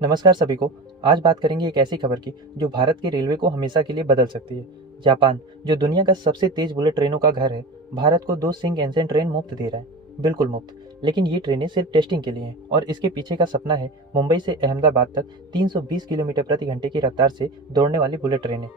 नमस्कार सभी को। आज बात करेंगे एक ऐसी खबर की जो भारत की रेलवे को हमेशा के लिए बदल सकती है। जापान, जो दुनिया का सबसे तेज बुलेट ट्रेनों का घर है, भारत को 2 शिंकैनसेन ट्रेन मुफ्त दे रहा है। बिल्कुल मुफ्त। लेकिन ये ट्रेनें सिर्फ टेस्टिंग के लिए हैं और इसके पीछे का सपना है मुंबई से अहमदाबाद तक 320 किलोमीटर प्रति घंटे की रफ्तार से दौड़ने वाली बुलेट ट्रेनें।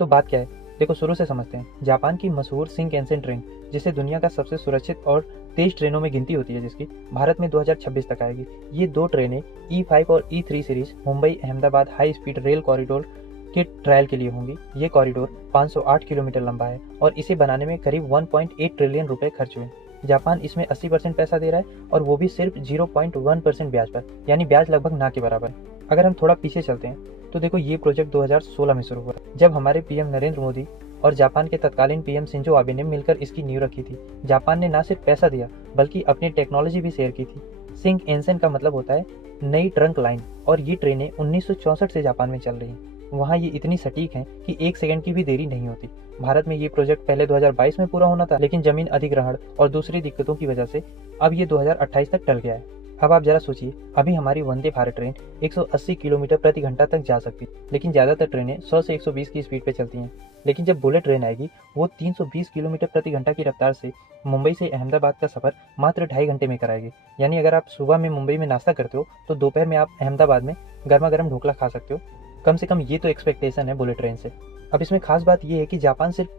तो बात क्या है, देखो शुरू से समझते हैं। जापान की मशहूर शिंकैनसेन ट्रेन, जिसे दुनिया का सबसे सुरक्षित और तेज ट्रेनों में गिनती होती है, जिसकी भारत में 2026 तक आएगी। ये 2 ट्रेनें E5 और E3 series Mumbai Ahmedabad high speed rail corridor के ट्रायल के लिए होंगी। ये कॉरिडोर 508 किलोमीटर लंबा है और इसे बनाने में करीब 1.8 ट्रिलियन रुपए खर्च हुए। जापान इसमें 80% पैसा दे रहा है और वो भी सिर्फ 0.1% ब्याज पर, यानी ब्याज लगभग ना के बराबर है। अगर हम थोड़ा पीछे चलते हैं तो देखो, ये प्रोजेक्ट 2016 में शुरू हुआ जब हमारे पीएम नरेंद्र मोदी और जापान के तत्कालीन पीएम शिंजो आबे ने मिलकर इसकी नींव रखी थी। जापान ने न सिर्फ पैसा दिया बल्कि अपनी टेक्नोलॉजी भी शेयर की थी। शिंकैनसेन का मतलब होता है नई ट्रंक लाइन, और ये ट्रेनें 1964 से जापान में चल रही हैं। वहाँ ये इतनी सटीक हैं कि 1 सेकंड की भी देरी नहीं होती। भारत में ये प्रोजेक्ट पहले 2022 में पूरा होना था, लेकिन जमीन अधिग्रहण और दूसरी दिक्कतों की वजह से अब ये 2028 तक टल गया है। अब आप जरा सोचिए, अभी हमारी वंदे भारत ट्रेन 180 किलोमीटर प्रति घंटा तक जा सकती है, लेकिन ज़्यादातर ट्रेनें 100 से 120 की स्पीड पे चलती हैं। लेकिन जब बुलेट ट्रेन आएगी, वो 320 किलोमीटर प्रति घंटा की रफ्तार से मुंबई से अहमदाबाद का सफ़र मात्र 2.5 घंटे में कराएगी। यानी अगर आप सुबह में मुंबई में नाश्ता करते हो तो दोपहर में आप अहमदाबाद में गर्मा गर्म ढोकला खा सकते हो। कम से कम ये तो एक्सपेक्टेशन है बुलेट ट्रेन से। अब इसमें खास बात यह है कि जापान सिर्फ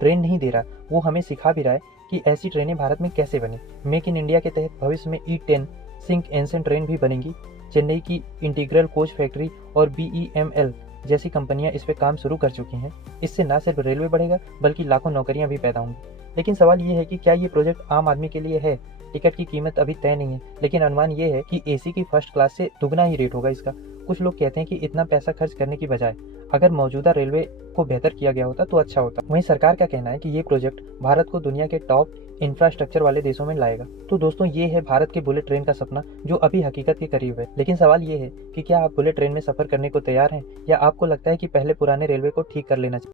ट्रेन नहीं दे रहा, वो हमें सिखा भी रहा है कि ऐसी ट्रेनें भारत में कैसे बनी। मेक इन इंडिया के तहत भविष्य में E10 शिंकैनसेन ट्रेन भी बनेंगी। चेन्नई की इंटीग्रल कोच फैक्ट्री और BEML जैसी कंपनियां इस पे काम शुरू कर चुकी हैं। इससे न सिर्फ रेलवे बढ़ेगा बल्कि लाखों नौकरियां भी पैदा होंगी। लेकिन सवाल ये है कि क्या ये प्रोजेक्ट आम आदमी के लिए है? टिकट की कीमत अभी तय नहीं है, लेकिन अनुमान ये है कि AC की फर्स्ट क्लास से दुगना ही रेट होगा इसका। कुछ लोग कहते हैं कि इतना पैसा खर्च करने की बजाय अगर मौजूदा रेलवे को बेहतर किया गया होता तो अच्छा होता। वहीं सरकार का कहना है कि ये प्रोजेक्ट भारत को दुनिया के टॉप इंफ्रास्ट्रक्चर वाले देशों में लाएगा। तो दोस्तों, ये है भारत के बुलेट ट्रेन का सपना जो अभी हकीकत के करीब है। लेकिन सवाल ये है कि क्या आप बुलेट ट्रेन में सफर करने को तैयार हैं, या आपको लगता है कि पहले पुराने रेलवे को ठीक कर लेना चाहिए?